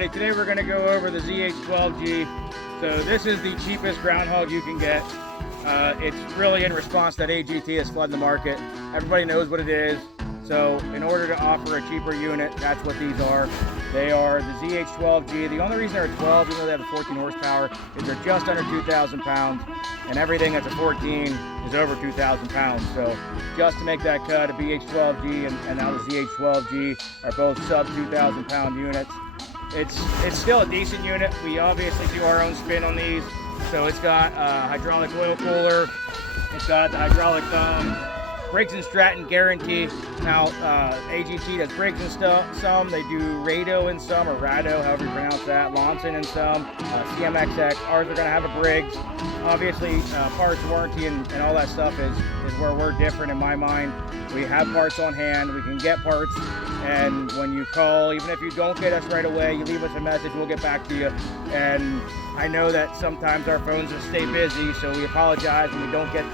everybody. Today we're going to go over the ZH12G. So this is the cheapest Groundhog you can get. It's really in response to that AGT is flooding the market. Everybody knows what it is. So in order to offer a cheaper unit, that's what these are. They are the ZH12G. The only reason they're a 12, even though they have a 14 horsepower, is they're just under 2,000 pounds. And everything that's a 14 is over 2,000 pounds. So just to make that cut, a BH12G and now the ZH12G are both sub 2,000 pound units. It's still a decent unit. We obviously do our own spin on these. So it's got a hydraulic oil cooler. It's got the hydraulic Briggs & Stratton guarantee. Now, AGT does Briggs and some. They do Rado in some, or Rado, however you pronounce that. Lonson in some. CMXX. Ours are going to have a Briggs. Obviously, parts warranty and all that stuff is where we're different in my mind. We have parts on hand. We can get parts. And when you call, even if you don't get us right away, you leave us a message, we'll get back to you. And I know that sometimes our phones just stay busy, so we apologize when we don't get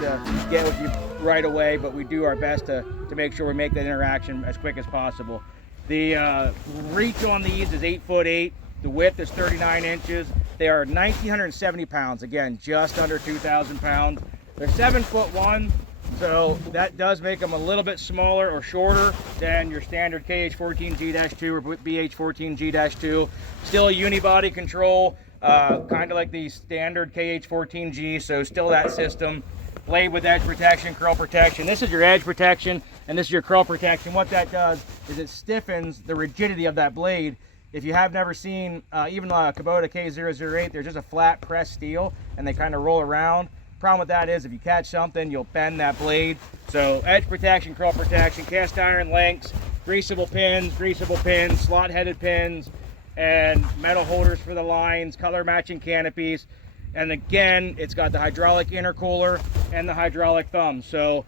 with you right away, but we do our best to make sure we make that interaction as quick as possible. The reach on these is 8'8". The width is 39 inches. They are 1,970 pounds. Again, just under 2,000 pounds. They're 7'1". So that does make them a little bit smaller or shorter than your standard KH14G-2 or BH14G-2. Still a unibody control, kind of like the standard KH14G, so still that system. Blade with edge protection, curl protection. This is your edge protection, and this is your curl protection. What that does is it stiffens the rigidity of that blade. If you have never seen even a Kubota K008, they're just a flat pressed steel, and they kind of roll around. Problem with that is if you catch something, you'll bend that blade. So edge protection, curl protection, cast iron links, greasable pins, slot headed pins, and metal holders for the lines, color matching canopies. And again, it's got the hydraulic intercooler and the hydraulic thumb. So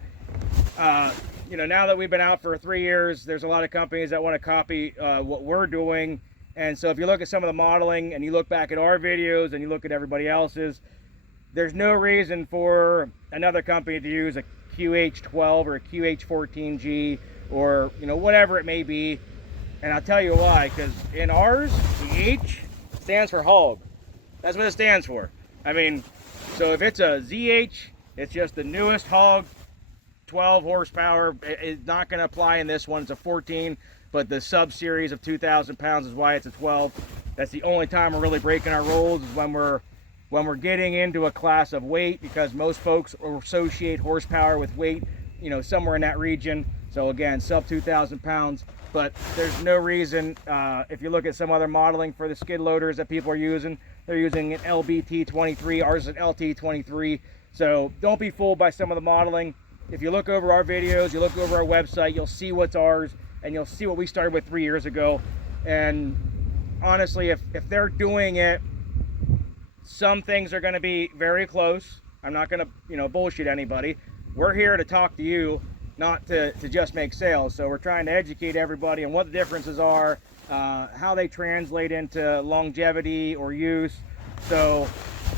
you know, now that we've been out for 3 years, there's a lot of companies that want to copy what we're doing. And so if you look at some of the modeling and you look back at our videos and you look at everybody else's, there's no reason for another company to use a QH12 or a QH14G or, you know, whatever it may be. And I'll tell you why, because in ours, the H stands for hog. That's what it stands for. I mean, so if it's a ZH, it's just the newest hog, 12 horsepower. It's not going to apply in this one. It's a 14, but the sub-series of 2,000 pounds is why it's a 12. That's the only time we're really breaking our rules, is when we're getting into a class of weight, because most folks associate horsepower with weight, you know, somewhere in that region. So again, sub 2,000 pounds, but there's no reason, if you look at some other modeling for the skid loaders that people are using, they're using an LBT23, ours is an LT23. So don't be fooled by some of the modeling. If you look over our videos, you look over our website, you'll see what's ours, and you'll see what we started with 3 years ago. And honestly, if they're doing it, some things are going to be very close. I'm not going to, you know, bullshit anybody. We're here to talk to you, not to just make sales. So we're trying to educate everybody on what the differences are, how they translate into longevity or use. So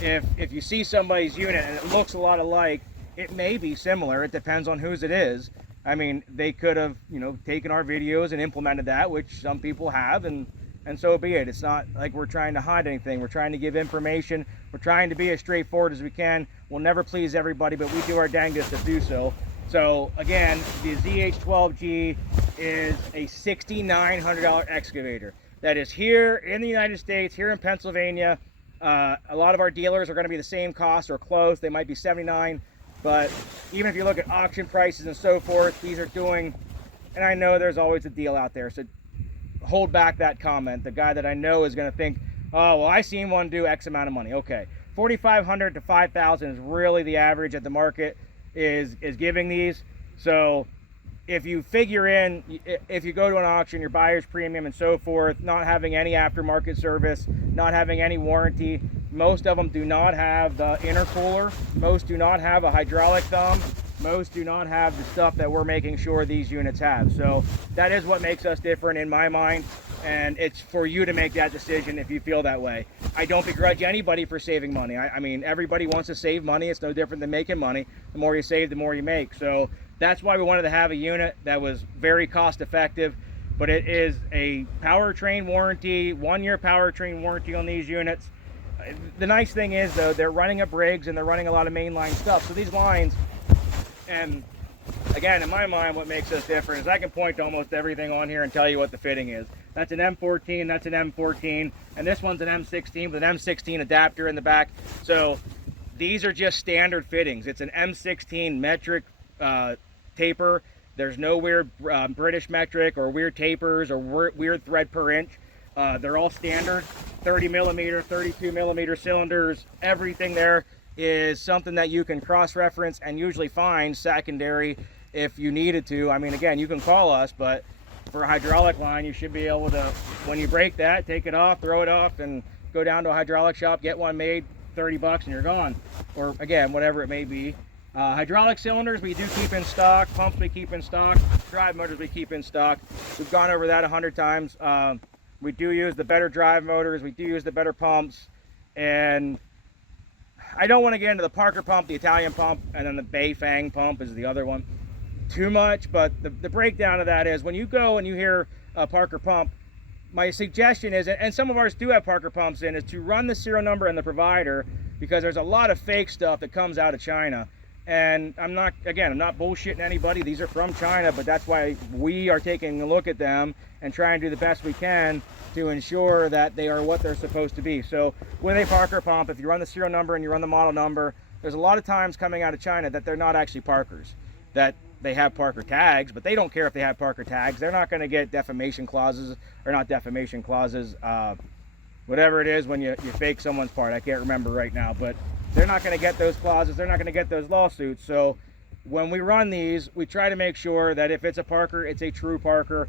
if you see somebody's unit and it looks a lot alike, it may be similar. It depends on whose it is. I mean, they could have, you know, taken our videos and implemented that, which some people have, and so be it. It's not like we're trying to hide anything. We're trying to give information. We're trying to be as straightforward as we can. We'll never please everybody, but we do our dangest to do so. So again, the ZH12G is a $6,900 excavator that is here in the United States, here in Pennsylvania. A lot of our dealers are going to be the same cost or close. They might be $79, but even if you look at auction prices and so forth, these are doing, and I know there's always a deal out there, so hold back that comment. The guy that I know is going to think, oh, well, I seen one do X amount of money. Okay, $4,500 to $5,000 is really the average that the market is giving these. So if you figure in, if you go to an auction, your buyer's premium and so forth, not having any aftermarket service, not having any warranty, most of them do not have the intercooler, most do not have a hydraulic thumb, most do not have the stuff that we're making sure these units have. So that is what makes us different in my mind, and it's for you to make that decision if you feel that way. I don't begrudge anybody for saving money. I mean, everybody wants to save money. It's no different than making money. The more you save, the more you make. So that's why we wanted to have a unit that was very cost effective. but it is a powertrain warranty, 1-year powertrain warranty on these units. The nice thing is though, they're running a Briggs and they're running a lot of mainline stuff. So these lines, and again, in my mind, what makes us different is I can point to almost everything on here and tell you what the fitting is. That's an M14, that's an M14, and this one's an M16 with an M16 adapter in the back. So these are just standard fittings. It's an M16 metric taper. There's no weird British metric or weird tapers or weird thread per inch. They're all standard 30 millimeter, 32 millimeter cylinders. Everything there is something that you can cross-reference and usually find secondary if you needed to. I mean, again, you can call us, but for a hydraulic line, you should be able to, when you break that, take it off, throw it off, and go down to a hydraulic shop, get one made, 30 bucks, and you're gone. Or again, whatever it may be. Hydraulic cylinders we do keep in stock, pumps we keep in stock, drive motors we keep in stock. We've gone over that 100 times. We do use the better drive motors, we do use the better pumps, and I don't want to get into the Parker pump, the Italian pump, and then the Beifang pump is the other one too much, but the breakdown of that is when you go and you hear a Parker pump, my suggestion is, and some of ours do have Parker pumps in, is to run the serial number and the provider, because there's a lot of fake stuff that comes out of China. And I'm not bullshitting anybody. These are from China, but that's why we are taking a look at them and trying to do the best we can to ensure that they are what they're supposed to be. So with a Parker pump, if you run the serial number and you run the model number, there's a lot of times coming out of China that they're not actually Parkers, that they have Parker tags, but they don't care if they have Parker tags. They're not going to get defamation clauses, or not defamation clauses, whatever it is when you fake someone's part. I can't remember right now, but they're not going to get those clauses. They're not going to get those lawsuits. So when we run these, we try to make sure that if it's a Parker, it's a true Parker.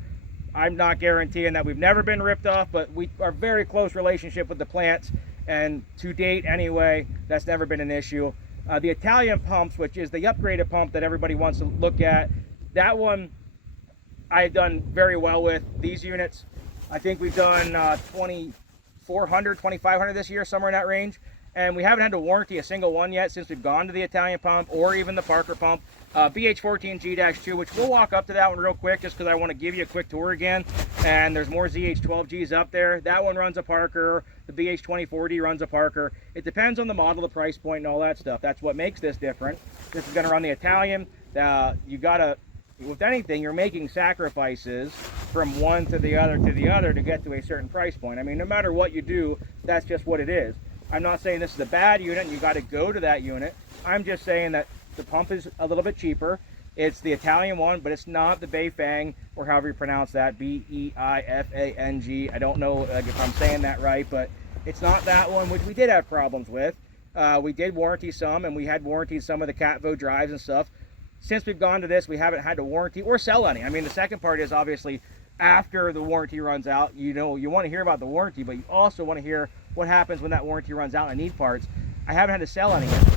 I'm not guaranteeing that we've never been ripped off, but we are very close relationship with the plants, and to date anyway, that's never been an issue. The Italian pumps, which is the upgraded pump that everybody wants to look at, that one I've done very well with. These units, I think we've done 2,400, 2,500 this year, somewhere in that range. And we haven't had to warranty a single one yet since we've gone to the Italian pump or even the Parker pump. ZH12G, which we'll walk up to that one real quick just because I want to give you a quick tour again. And there's more ZH12Gs up there. That one runs a Parker. The BH24D runs a Parker. It depends on the model, the price point, and all that stuff. That's what makes this different. This is going to run the Italian. You got to, with anything, you're making sacrifices from one to the other to get to a certain price point. I mean, no matter what you do, that's just what it is. I'm not saying this is a bad unit and you got to go to that unit. I'm just saying that the pump is a little bit cheaper. It's the Italian one, but it's not the Beifang, or however you pronounce that, B-E-I-F-A-N-G. I don't know if I'm saying that right, but it's not that one, which we did have problems with. We did warranty some, and we had warranted some of the Catvo drives and stuff. Since we've gone to this, we haven't had to warranty or sell any. I mean, the second part is obviously after the warranty runs out, you want to hear about the warranty, but you also want to hear what happens when that warranty runs out and I need parts. I haven't had to sell any yet.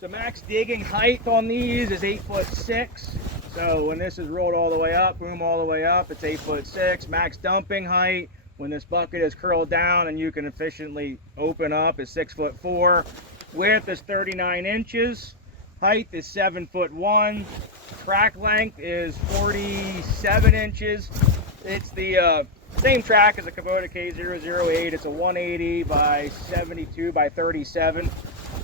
So max digging height on these is 8'6". So when this is rolled all the way up, boom, all the way up, it's 8'6". Max dumping height, when this bucket is curled down and you can efficiently open up, is 6'4". Width is 39 inches. Height is 7'1". Track length is 47 inches. It's the same track as a Kubota K008. It's a 180 by 72 by 37.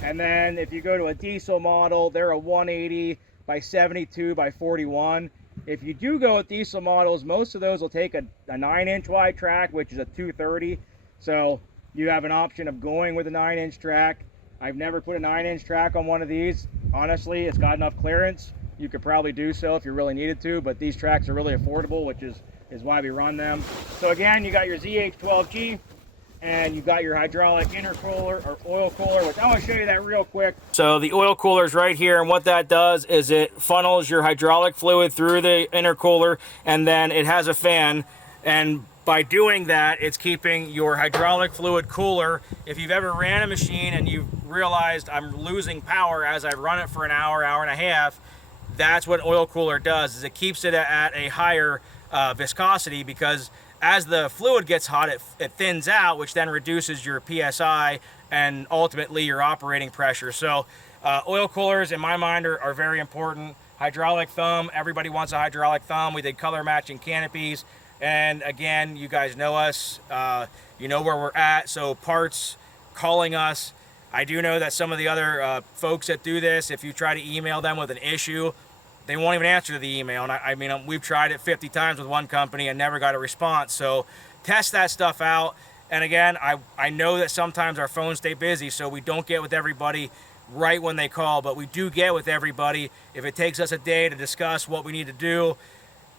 And then if you go to a diesel model, they're a 180 by 72 by 41. If you do go with diesel models, most of those will take a 9-inch wide track, which is a 230. So you have an option of going with a 9-inch track. I've never put a 9-inch track on one of these. Honestly, it's got enough clearance. You could probably do so if you really needed to, but these tracks are really affordable, which is why we run them. So again, you got your ZH12G, and you got your hydraulic intercooler or oil cooler, which I want to show you that real quick. So the oil cooler is right here, and what that does is it funnels your hydraulic fluid through the intercooler, and then it has a fan, and by doing that, it's keeping your hydraulic fluid cooler. If you've ever ran a machine and you've realized I'm losing power as I run it for an hour, hour and a half, that's what oil cooler does, is it keeps it at a higher viscosity, because as the fluid gets hot, it thins out, which then reduces your PSI and ultimately your operating pressure. So oil coolers, in my mind, are very important. Hydraulic thumb, everybody wants a hydraulic thumb. We did color matching canopies. And again, you guys know us, you know where we're at, so parts, calling us. I do know that some of the other folks that do this, if you try to email them with an issue, they won't even answer the email. And I mean, we've tried it 50 times with one company and never got a response. So test that stuff out. And again, I know that sometimes our phones stay busy, so we don't get with everybody right when they call, but we do get with everybody. If it takes us a day to discuss what we need to do,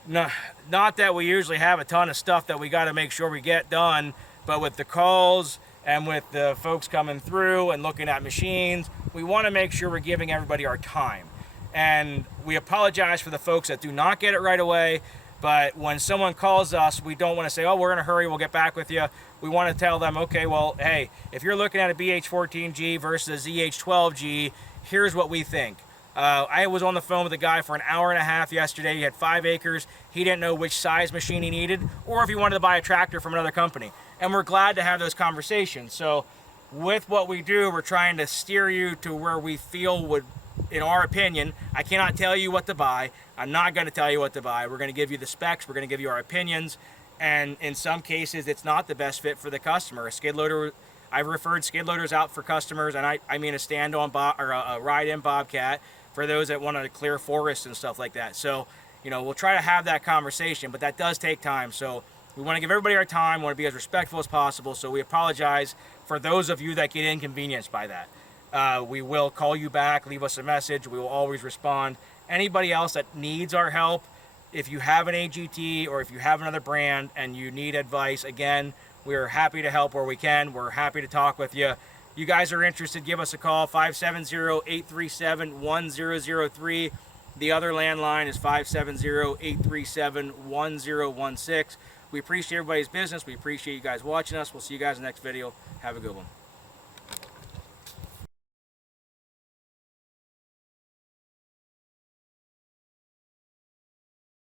not that we usually have a ton of stuff that we got to make sure we get done, but with the calls and with the folks coming through and looking at machines, we want to make sure we're giving everybody our time. And we apologize for the folks that do not get it right away, but when someone calls us, we don't want to say, oh, we're in a hurry, we'll get back with you. We want to tell them, okay, well, hey, if you're looking at a BH14G versus a ZH12G, here's what we think. I was on the phone with a guy for an hour and a half yesterday. He had 5 acres. He didn't know which size machine he needed or if he wanted to buy a tractor from another company. And we're glad to have those conversations. So with what we do, we're trying to steer you to where we feel would, in our opinion, I cannot tell you what to buy. I'm not going to tell you what to buy. We're going to give you the specs. We're going to give you our opinions. And in some cases, it's not the best fit for the customer. A skid loader, I've referred skid loaders out for customers, and I mean a stand-on or a ride-in Bobcat for those that want to clear forests and stuff like that. So, you know, we'll try to have that conversation, but that does take time. So we want to give everybody our time, want to be as respectful as possible. So we apologize for those of you that get inconvenienced by that. We will call you back, leave us a message. We will always respond. Anybody else that needs our help, if you have an AGT or if you have another brand and you need advice, again, we're happy to help where we can. We're happy to talk with you. You guys are interested, give us a call, 570-837-1003. The other landline is 570-837-1016. We appreciate everybody's business. We appreciate you guys watching us. We'll see you guys in the next video. Have a good one.